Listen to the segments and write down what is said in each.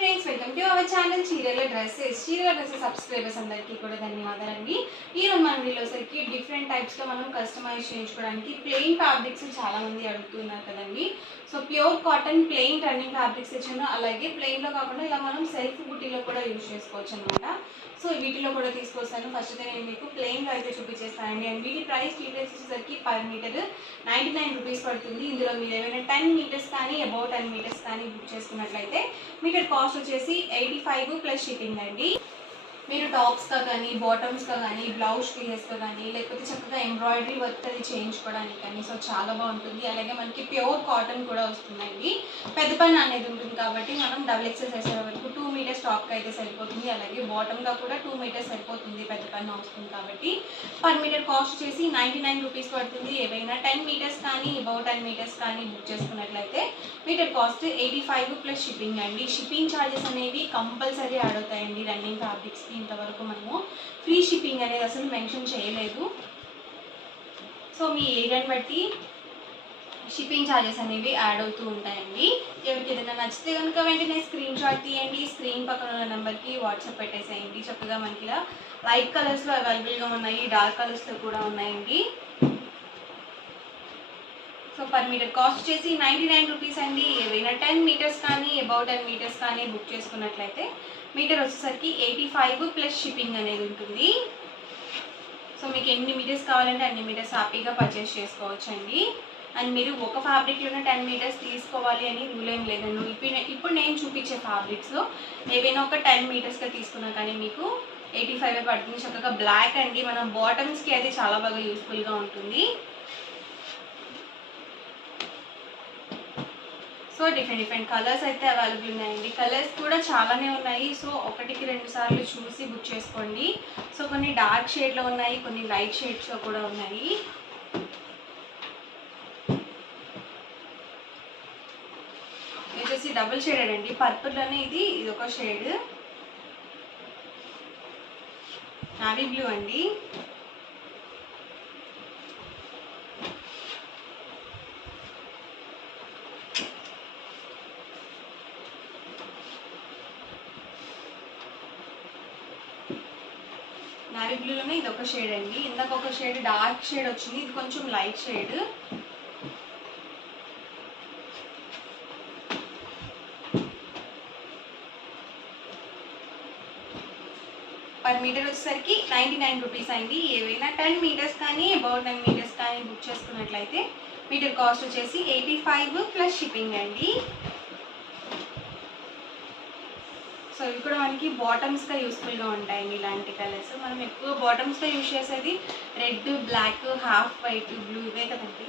Friends, welcome to our channel చీరల dresses subscribers అందరికీ కూడా ధన్యవాదాలండి. ఈ రోజు మన వీడియోసరికి డిఫరెంట్ టైప్స్లో మనం కస్టమైజ్ చేయించుకోవడానికి ప్లెయిన్ ఫ్యాబ్రిక్స్ చాలా మంది అడుగుతున్నారు కదండి. So pure cotton plain running fabrics ఇచ్చాను. అలాగే ప్లెయిన్లో కాకుండా ఇలా మనం సెల్ఫ్ బుట్టీలో కూడా యూజ్ చేసుకోవచ్చు అనమాట. సో వీటిలో కూడా తీసుకొస్తాను. ఫస్ట్ అయితే నేను మీకు ప్లెయిన్ అయితే చూపించేస్తానండి. అండ్ వీటి ప్రైస్ డీటెయిల్స్ వచ్చేసరికి పర్ మీటర్ 99 రూపీస్ పడుతుంది. ఇందులో మీరు ఏమైనా 10 మీటర్స్ కానీ అబౌట్ 10 మీటర్స్ కానీ బుక్ చేసుకున్నట్లయితే మీటర్ కాస్ట్ వచ్చేసి 85 ప్లస్ షిప్పింగ్ అండి. మీరు టాప్స్గా కానీ బాటమ్స్గా కానీ బ్లౌజ్ పీసెస్గా కానీ లేకపోతే చక్కగా ఎంబ్రాయిడరీ వర్క్ అది చేయించుకోవడానికి కానీ సో చాలా బాగుంటుంది. అలాగే మనకి ప్యూర్ కాటన్ కూడా వస్తుందండి. పెద్ద పని అనేది ఉంటుంది కాబట్టి మనం డబుల్ ఎక్సెల్ వేసే వరకు 2 మీటర్స్ టాప్కి అయితే సరిపోతుంది. అలాగే బాటమ్గా కూడా 2 మీటర్స్ సరిపోతుంది. పెద్ద పని వస్తుంది కాబట్టి పర్ మీటర్ కాస్ట్ వచ్చేసి 99 రూపీస్ పడుతుంది. ఏవైనా 10 మీటర్స్ కానీ అబౌట్ 10 మీటర్స్ కానీ బుక్ చేసుకున్నట్లయితే మీటర్ కాస్ట్ 85 ప్లస్ షిప్పింగ్ అండి. షిప్పింగ్ ఛార్జెస్ అనేవి కంపల్సరీ యాడ్ అవుతాయండి. రన్నింగ్ ఫ్యాబ్రిక్స్కి ఇంతవరకు మనము ఫ్రీ షిప్పింగ్ అనేది అసలు మెన్షన్ చేయలేదు. సో మీ ఏరియాని బట్టి షిప్పింగ్ ఛార్జెస్ అనేవి యాడ్ అవుతూ ఉంటాయండి. ఎవరికి ఏదైనా నచ్చితే కనుక వెంటనే స్క్రీన్ షాట్ తీయండి. స్క్రీన్ పక్కన ఉన్న నెంబర్కి వాట్సాప్ పెట్టేసేయండి. చక్కగా మనకి ఇలా లైట్ కలర్స్లో అవైలబుల్గా ఉన్నాయి, డార్క్ కలర్స్లో కూడా ఉన్నాయండి. సో పర్ మీటర్ కాస్ట్ వచ్చేసి 99 రూపీస్ అండి. ఏవైనా 10 మీటర్స్ కానీ అబౌట్ 10 మీటర్స్ కానీ బుక్ చేసుకున్నట్లయితే మీటర్ వచ్చేసరికి 85 ప్లస్ షిప్పింగ్ అనేది ఉంటుంది. సో మీకు ఎన్ని మీటర్స్ కావాలంటే అన్ని మీటర్స్ హ్యాపీగా పర్చేస్ చేసుకోవచ్చండి. అండ్ మీరు ఒక ఫ్యాబ్రిక్లోనే 10 మీటర్స్ తీసుకోవాలి అని రూల్ ఏం లేదండి. ఇప్పుడు నేను చూపించే ఫ్యాబ్రిక్స్లో ఏవైనా ఒక 10 మీటర్స్గా తీసుకున్నా కానీ మీకు 85 పడుతుంది. చక్కగా బ్లాక్ అండి. మన బాటమ్స్కి అయితే చాలా బాగా యూస్ఫుల్గా ఉంటుంది. సో డిఫరెంట్ కలర్స్ అయితే అవైలబుల్ ఉన్నాయండి. కలర్స్ కూడా చాలానే ఉన్నాయి. సో ఒకటికి 2 సార్లు చూసి బుక్ చేసుకోండి. సో కొన్ని డార్క్ షేడ్లో ఉన్నాయి, కొన్ని లైట్ షేడ్స్లో కూడా ఉన్నాయి. ఇది వచ్చేసి డబుల్ షేడెడ్ అండి. పర్పుల్లోనే ఇది ఒక షేడ్, నావీ బ్లూ అండి. నావీ బ్లూలోనే ఇది ఒక షేడ్ అండి. ఇందాక ఒక షేడ్ డార్క్ షేడ్ వచ్చింది, ఇది కొంచెం లైట్ షేడ్. పర్ మీటర్ వచ్చేసరికి 99 రూపీస్ అండి. ఏవైనా 10 మీటర్స్ కానీ అబౌట్ 10 మీటర్స్ కానీ బుక్ చేసుకున్నట్లయితే మీటర్ కాస్ట్ వచ్చేసి 85 ప్లస్ షిప్పింగ్ అండి. సో ఇవి కూడా మనకి బాటమ్స్గా యూస్ఫుల్గా ఉంటాయండి. ఇలాంటి కలర్స్ మనం ఎక్కువ బాటమ్స్గా యూజ్ చేసేది red, black, half white, blue ఇవే కదండి.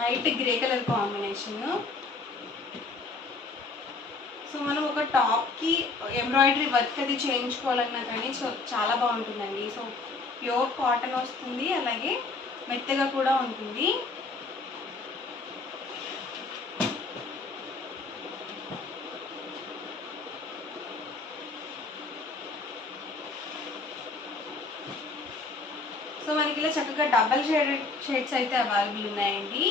Light grey colour combination. So మనం ఒక టాప్కి ఎంబ్రాయిడరీ వర్క్ అది చేయించుకోవాలన్నా కానీ సో చాలా బాగుంటుందండి. సో ప్యూర్ కాటన్ వస్తుంది, అలాగే మెత్తగా కూడా ఉంటుంది. సో మనకి ఇలా చక్కగా డబల్ షేడ్స్ అయితే అవైలబుల్ ఉన్నాయండి.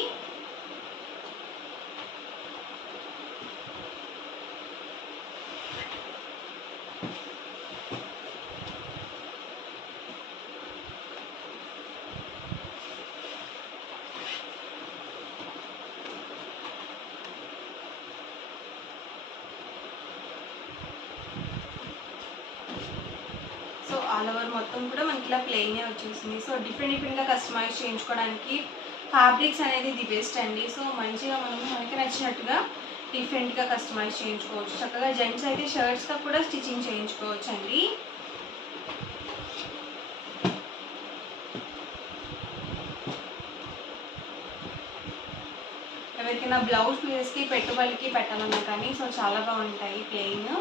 సో ఆల్ ఓవర్ మొత్తం కూడా మనకి ఇలా ప్లెయినే వచ్చేసింది. సో డిఫరెంట్గా కస్టమైజ్ చేయించుకోవడానికి ఫ్యాబ్రిక్స్ అనేది ది బెస్ట్ అండి. సో మంచిగా మనకి నచ్చినట్టుగా డిఫరెంట్గా కస్టమైజ్ చేయించుకోవచ్చు. చక్కగా జెంట్స్ అయితే షర్ట్స్గా కూడా స్టిచ్చింగ్ చేయించుకోవచ్చు అండి. ఎవరికైనా బ్లౌజ్ పీసెస్కి పెట్టుబడికి పెట్టాలన్నా కానీ సో చాలా బాగుంటాయి ప్లెయిన్.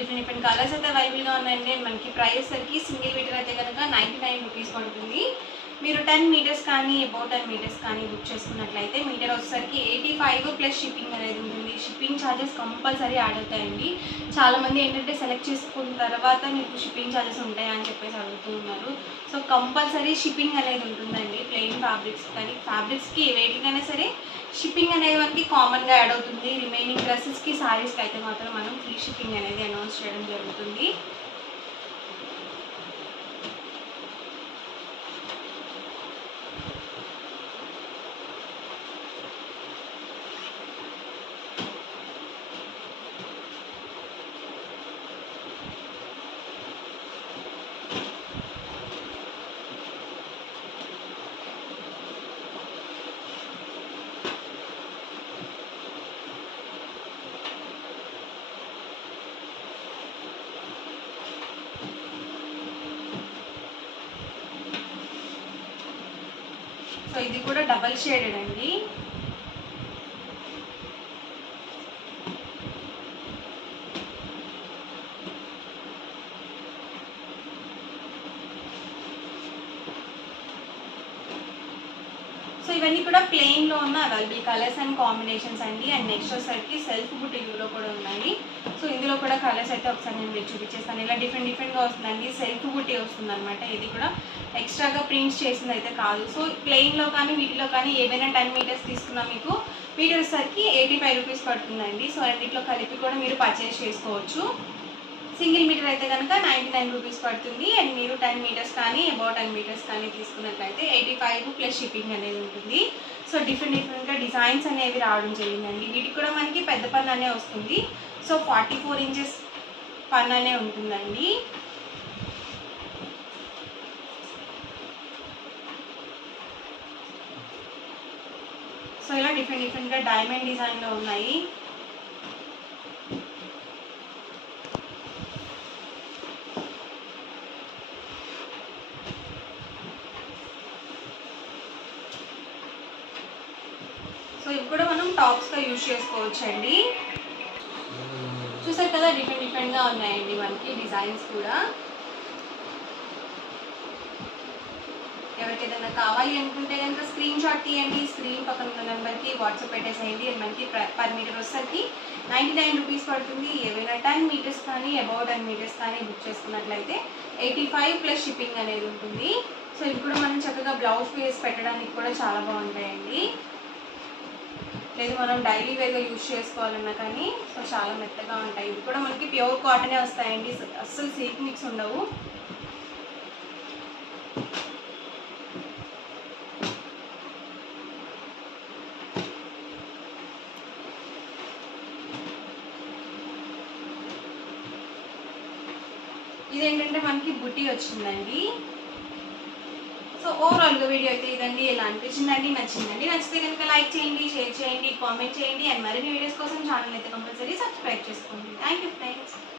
డిఫరెంట్ డిఫరెంట్ కలర్స్ అయితే అవైలబుల్గా ఉన్నాయండి. మనకి ప్రైస్ సరికి సింగిల్ మీటర్ అయితే కనుక 99 రూపీస్ పడుతుంది. మీరు 10 మీటర్స్ కానీ అబౌట్ 10 మీటర్స్ కానీ బుక్ చేసుకున్నట్లయితే మీటర్ వచ్చేసరికి 85 ప్లస్ షిప్పింగ్ అనేది ఉంటుంది. షిప్పింగ్ ఛార్జెస్ కంపల్సరీ యాడ్ అవుతాయండి. చాలామంది ఏంటంటే సెలెక్ట్ చేసుకున్న తర్వాత మీకు షిప్పింగ్ ఛార్జెస్ ఉంటాయా అని చెప్పేసి అడుగుతూ ఉన్నారు. సో కంపల్సరీ షిప్పింగ్ అనేది ఉంటుందండి. ప్లెయిన్ ఫ్యాబ్రిక్స్ కానీ ఫ్యాబ్రిక్స్కి వేటికైనా సరే షిప్పింగ్ అనేది మనకి కామన్గా యాడ్ అవుతుంది. రిమైనింగ్ డ్రెస్సెస్కి శారీస్కి అయితే మాత్రం మనం ఫ్రీ షిప్పింగ్ అనేది అనౌన్స్ చేయడం జరుగుతుంది. సో ఇది కూడా డబల్ షేడెడ్ అండి. సో ఇవన్నీ కూడా ప్లెయిన్లో ఉన్న అవైలబుల్ కలర్స్ అండ్ కాంబినేషన్స్ అండి. అండ్ నెక్స్ట్ వచ్చేసరికి సెల్ఫ్ బుటీలో కూడా ఉన్నాయి. సో ఇందులో కూడా కలర్స్ అయితే ఒకసారి నేను మీకు చూపించేస్తాను. ఇలా డిఫరెంట్ డిఫరెంట్గా వస్తుందండి. సెల్ఫ్ బుటీ వస్తుంది అనమాట. ఇది కూడా ఎక్స్ట్రాగా ప్రింట్స్ చేసింది అయితే కాదు. సో ప్లెయిన్లో కానీ వీటిలో కానీ ఏవైనా 10 మీటర్స్ తీసుకున్నా మీకు మీటర్ వచ్చేసరికి 85 రూపీస్ పడుతుందండి. సో రెండిట్లో కలిపి కూడా మీరు పర్చేస్ చేసుకోవచ్చు. సింగిల్ మీటర్ అయితే కనుక 99 రూపీస్ పడుతుంది. అండ్ మీరు 10 మీటర్స్ కానీ అబౌట్ 10 మీటర్స్ కానీ తీసుకున్నట్లయితే 85 ప్లస్ షిప్పింగ్ అనేది ఉంటుంది. సో డిఫరెంట్ డిఫరెంట్గా డిజైన్స్ అనేవి రావడం జరిగిందండి. వీటికి కూడా మనకి పెద్ద పన్ను అనే వస్తుంది. సో 44 ఇంచెస్ పన్ను అనే ఉంటుందండి. సో ఇలా డిఫరెంట్ డిఫరెంట్గా డైమండ్ డిజైన్లో ఉన్నాయి. సో ఇవి కూడా మనం టాప్స్గా యూజ్ చేసుకోవచ్చు అండి. చూసారు కదా డిఫరెంట్ డిఫరెంట్గా ఉన్నాయండి మనకి డిజైన్స్ కూడా. ఎవరికి ఏదైనా కావాలి అనుకుంటే కనుక స్క్రీన్ షాట్ తీయండి. స్క్రీన్ పక్కన ఉన్న నెంబర్కి వాట్సాప్ పెట్టేసేయండి. అండ్ మనకి పర్ మీటర్ వచ్చేసరికి 99 రూపీస్ పడుతుంది. ఏవైనా 10 మీటర్స్ కానీ అబౌట్ 10 మీటర్స్ కానీ బుక్ చేసుకున్నట్లయితే 85 ప్లస్ షిప్పింగ్ అనేది ఉంటుంది. సో ఇవి కూడా మనం చక్కగా బ్లౌజ్ పీస్ పెట్టడానికి కూడా చాలా బాగుంటాయండి. లేదు మనం డైలీ వేర్గా యూజ్ చేసుకోవాలన్నా కానీ సో చాలా మెత్తగా ఉంటాయి. ఇవి కూడా మనకి ప్యూర్ కాటనే వస్తాయండి. అస్సలు సిల్క్ మిక్స్ ఉండవు. ఇదేంటంటే మనకి బుటీ వచ్చిందండి. సో ఓవరాల్గా వీడియో అయితే ఇదండి. ఎలా అనిపించిందండి? నచ్చిందండి? నచ్చితే కనుక లైక్ చేయండి, షేర్ చేయండి, కామెంట్ చేయండి. అండ్ మరిన్ని వీడియోస్ కోసం ఛానల్ అయితే కంపల్సరీ సబ్స్క్రైబ్ చేసుకోండి. Thank you friends.